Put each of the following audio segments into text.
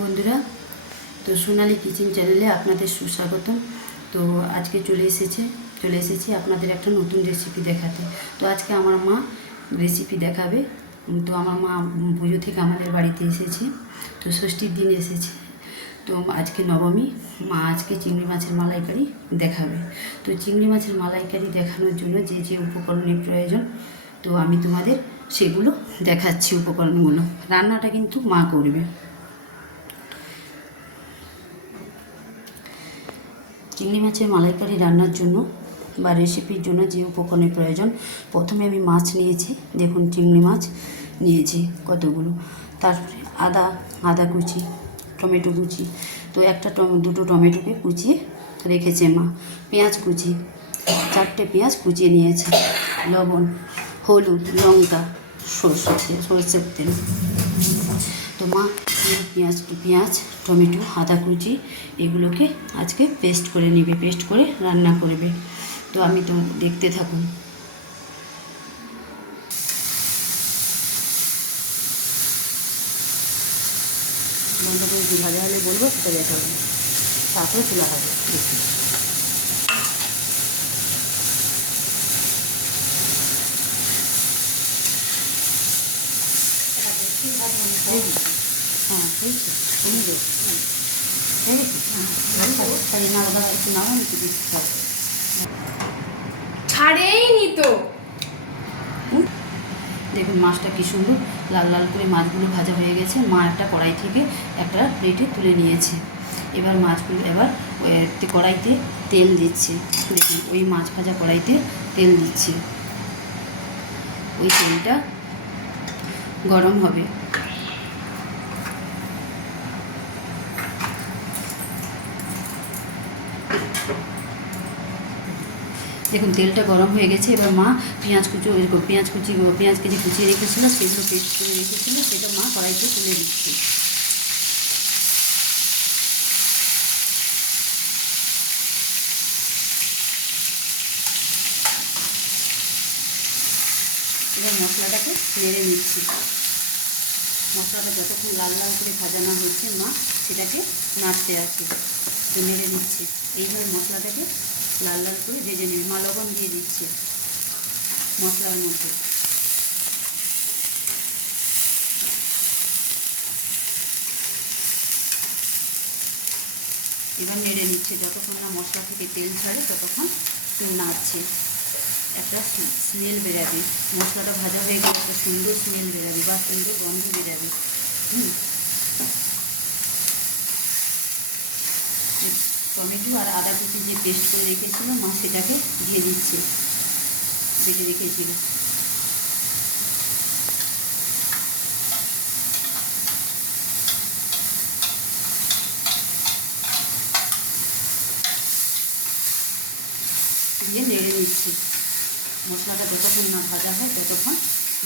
বন্ধুরা, তো সোনালি কিচেন চ্যানেলে আপনাদের সুস্বাগতম। তো আজকে চলে এসেছি আপনাদের একটা নতুন রেসিপি দেখাতে। তো আজকে আমার মা রেসিপি দেখাবে। তো আমার মা পুজো থেকে আমাদের বাড়িতে এসেছে, তো ষষ্ঠীর দিন এসেছে। তো আজকে নবমী, মা আজকে চিংড়ি মাছের মালাইকারি দেখাবে। তো চিংড়ি মাছের মালাইকারি দেখানোর জন্য যে যে উপকরণের প্রয়োজন, তো আমি তোমাদের সেগুলো দেখাচ্ছি। উপকরণগুলো, রান্নাটা কিন্তু মা করবে। চিংড়ি মাছের মালাইকারি রান্নার জন্য বা রেসিপির জন্য যে উপকরণের প্রয়োজন, প্রথমে আমি মাছ নিয়েছি। দেখুন, চিংড়ি মাছ নিয়েছি কতগুলো। তারপরে আদা কুচি, টমেটো কুচি, তো দুটো টমেটোকে কুচিয়ে রেখেছে মা। পেঁয়াজ কুচি, 4টে পেঁয়াজ কুচিয়ে নিয়েছে। লবণ, হলুদ, লঙ্কা, সরষের তেল। তো মা পেঁয়াজ, টমেটো, আদা কুচি এগুলোকে আজকে পেস্ট করে নেবে, পেস্ট করে রান্না করবে। তো আমি তো দেখতে থাকুন। বন্ধ করে ভাজা হলে বলবো, সেটা দেখাবো, তারপরে চুলা হবে। দেখুন, হ্যাঁ হয়েছে, কমে গেছে, হয়ে গেছে। তাহলে নাড়া একটু নাড়া একটু দিচ্ছি, ছাড়েইনি তো। দেখুন মাছটা কি সুন্দর লাল লাল করে মাছগুলো ভাজা হয়ে গেছে। মা একটা কড়াই থেকে একটা প্লেটে তুলে নিয়েছে। এবার মাছগুলো কড়াইতে তেল দিচ্ছে। দেখুন, ওই মাছ ভাজা কড়াইতে তেল দিচ্ছে। ওই তেলটা গরম হবে। দেখুন, তেলটা গরম হয়ে গেছে। এবার মা পেঁয়াজকে যে কুচিয়ে রেখেছিল, সেগুলো পেস্ট করে রেখেছিল, সেটা মা কড়াইতে তুলে দিচ্ছে। এবার মশলাটাকে নেড়ে নিচ্ছি। মশলাটা যতক্ষণ লাল লাল করে ভাজা না হচ্ছে, মা সেটাকে নাড়তে আছে, তো নেড়ে দিচ্ছে। এইভাবে মশলাটাকে লাল লাল করে ভেজে নেবে। মা লবণ দিয়ে দিচ্ছে মশলার মধ্যে। এবার নেড়ে নিচ্ছে, যতক্ষণ না মশলা থেকে তেল ছাড়ে ততক্ষণ নাড়ছে। একটা স্মেল বেরাবে, মশলাটা ভাজা হয়ে গেলে একটা সুন্দর স্মেল বেরাবে বা সুন্দর গন্ধ বেরাবে। টমেটো আর আদা কুচি যে পেস্ট করে রেখেছিল, মা সেটাকে দিয়ে দিচ্ছে, বেটে রেখেছিল। দিয়ে নেড়ে নিচ্ছি। মশলাটা যতক্ষণ না ভাজা হয় ততক্ষণ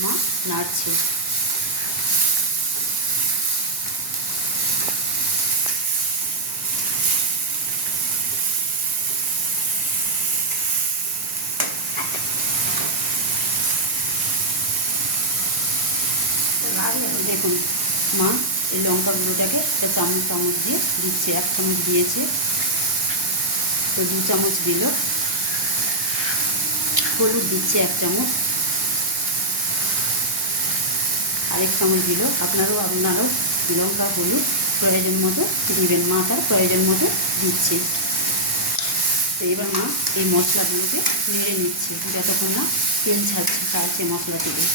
মা নাড়ছে। দেখুন, মা এই লঙ্কাগুলোটাকে একটা চামচ দিয়ে দিচ্ছে। 1 চামচ দিয়েছে, তো 2 চামচ দিল। হলুদ দিচ্ছে 1 চামচ, আরেক চামচ দিল। আপনারাও লঙ্কা হলুদ প্রয়োজন মতো দিবেন। মা তার প্রয়োজন মতো দিচ্ছে। তো এবার মা এই মশলাগুলোকে নেড়ে নিচ্ছে যতক্ষণ না তেল ছাড়ছে মশলা থেকে।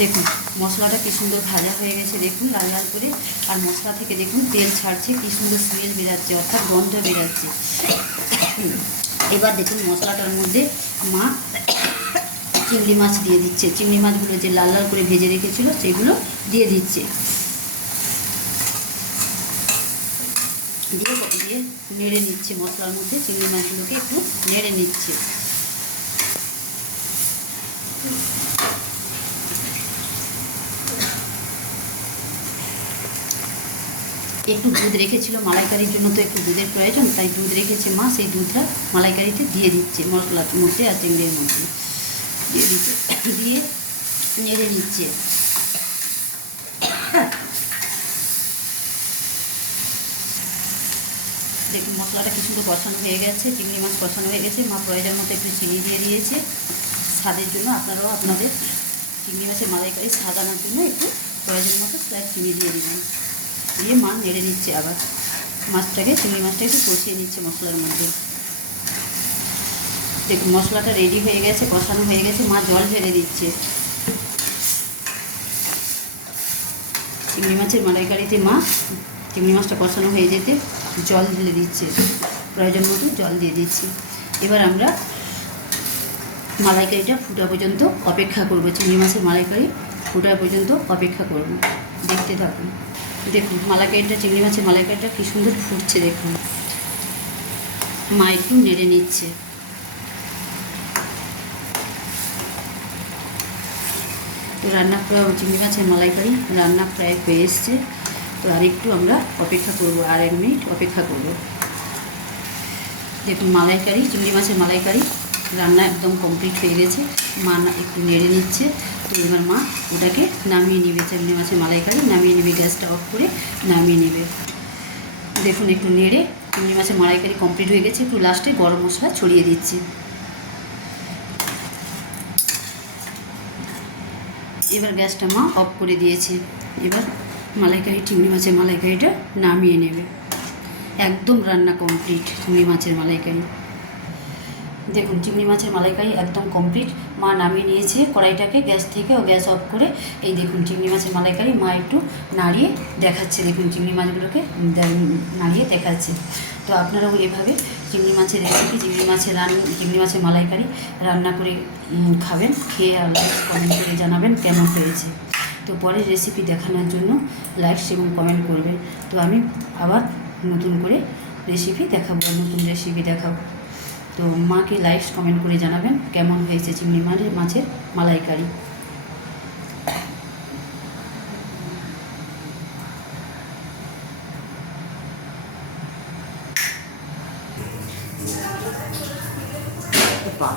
দেখুন, মশলাটা কি সুন্দর ভাজা হয়ে গেছে, দেখুন লাল লাল করে। আর মশলা থেকে দেখুন তেল ছাড়ছে, কি সুন্দর স্মেল বেরাচ্ছে, অর্থাৎ গন্ধ বেরাচ্ছে। এবার দেখুন, মশলাটার মধ্যে মা চিংড়ি মাছ দিয়ে দিচ্ছে। চিংড়ি মাছগুলো যে লাল লাল করে ভেজে রেখেছিল, সেগুলো দিয়ে দিচ্ছে। দিয়ে নেড়ে নিচ্ছে মশলার মধ্যে। চিংড়ি মাছগুলোকে একটু নেড়ে নিচ্ছে। একটু দুধ রেখেছিল মালাইকারির জন্য, তো একটু দুধের প্রয়োজন, তাই দুধ রেখেছে মা। সেই দুধটা মালাইকারিতে দিয়ে দিচ্ছে, মশলার মধ্যে আর চিংড়ির মধ্যে দিয়ে দিচ্ছে। দিয়ে নেড়ে নিচ্ছে। দেখুন মশলাটা কি সুন্দর কষানো হয়ে গেছে, চিংড়ি মাছ কষানো হয়ে গেছে। মা প্রয়োজন মতো একটু চিনি দিয়ে দিয়েছে স্বাদের জন্য। আপনারাও আপনাদের চিংড়ি মাছের মালাইকারি স্বাদ আনার জন্য একটু প্রয়োজন মতো স্যার চিনি দিয়ে দিবেন। দিয়ে মা নেড়ে নিচ্ছে আবার মাছটাকে, চিংড়ি মাছটা একটু কষিয়ে নিচ্ছে মশলার মধ্যে। দেখুন মশলাটা রেডি হয়ে গেছে, কষানো হয়ে গেছে। মা জল ঢেলে দিচ্ছে। চিংড়ি মাছের মালাইকারিতে মা চিংড়ি মাছটা কষানো হয়ে যেতে জল ঢেলে দিচ্ছে, প্রয়োজন মতো জল দিয়ে দিচ্ছি। এবার আমরা মালাইকারিটা ফুটা পর্যন্ত অপেক্ষা করব। চিংড়ি মাছের মালাইকারি ফুটা পর্যন্ত অপেক্ষা করব, দেখতে থাকুন। দেখুন মালাইকারিটা, চিংড়ি মাছের মালাইকারিটা কী সুন্দর ফুটছে। দেখুন মা একটু নেড়ে নিচ্ছে। তো রান্না প্রায় চিংড়ি মাছের মালাইকারি রান্না প্রায় হয়ে এসছে। তো আর একটু আমরা অপেক্ষা করব, আর 1 মিনিট অপেক্ষা করব। দেখুন মালাইকারি, চিংড়ি মাছের মালাইকারি রান্না একদম কমপ্লিট হয়ে গেছে। মা একটু নেড়ে নিচ্ছে। তো এবার মা ওটাকে নামিয়ে নেবে, চিংড়ি মাছের মালাইকারি নামিয়ে নেবে, গ্যাসটা অফ করে নামিয়ে নেবে। দেখুন একটু নেড়ে চিংড়ি মাছের মালাইকারি কমপ্লিট হয়ে গেছে। একটু লাস্টে গরম মশলা ছড়িয়ে দিচ্ছি। এবার গ্যাসটা মা অফ করে দিয়েছে। এবার মালাইকারি, চিংড়ি মাছের মালাইকারিটা নামিয়ে নেবে। একদম রান্না কমপ্লিট চিংড়ি মাছের মালাইকারি। দেখুন চিংড়ি মাছের মালাইকারি একদম কমপ্লিট। মা নামিয়ে নিয়েছে কড়াইটাকে গ্যাস থেকে, ও গ্যাস অফ করে। এই দেখুন চিংড়ি মাছের মালাইকারি মা একটু নাড়িয়ে দেখাচ্ছে। দেখুন চিংড়ি মাছগুলোকে নাড়িয়ে দেখাচ্ছে। তো আপনারাও এভাবে চিংড়ি মাছের রেসিপি, চিংড়ি মাছের মালাইকারি রান্না করে খাবেন। খেয়ে আর কমেন্ট করে জানাবেন কেমন হয়েছে। তো পরের রেসিপি দেখানোর জন্য লাইক এবং কমেন্ট করবেন। তো আমি আবার নতুন করে রেসিপি দেখাবো। তো মাকে লাইক কমেন্ট করে জানাবেন কেমন হয়েছে চিংড়ি মাছের মালাইকারি। বাহ।